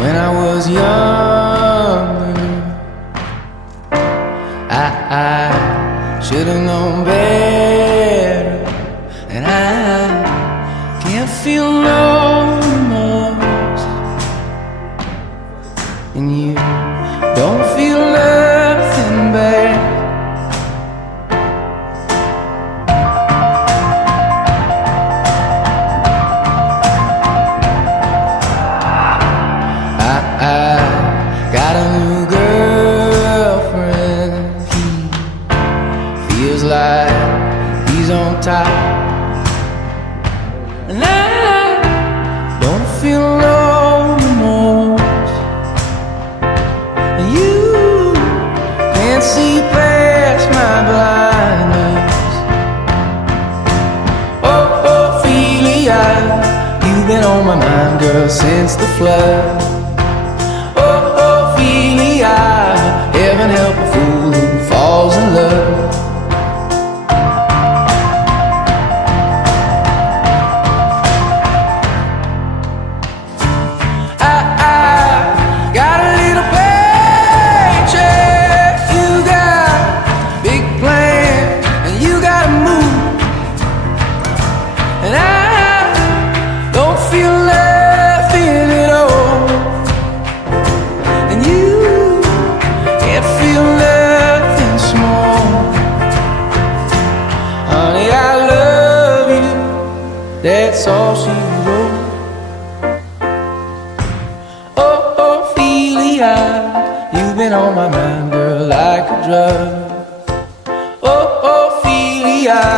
When I was younger, I should have known better, and I can't feel no remorse, and you don't feel nothing bad. I got a new girlfriend. He feels like he's on top, and I don't feel no remorse. And you can't see past my blindness. Oh, Ophelia, you've been on my mind, girl, since the flood. Heaven help a fool who falls in love. I got a little paycheck, you got big plans, and you gotta move, and I don't feel nothing at all, and you feel nothing small. Honey, I love you, that's all she wrote. Oh, Ophelia, you've been on my mind, girl, like a drug. Oh, Ophelia,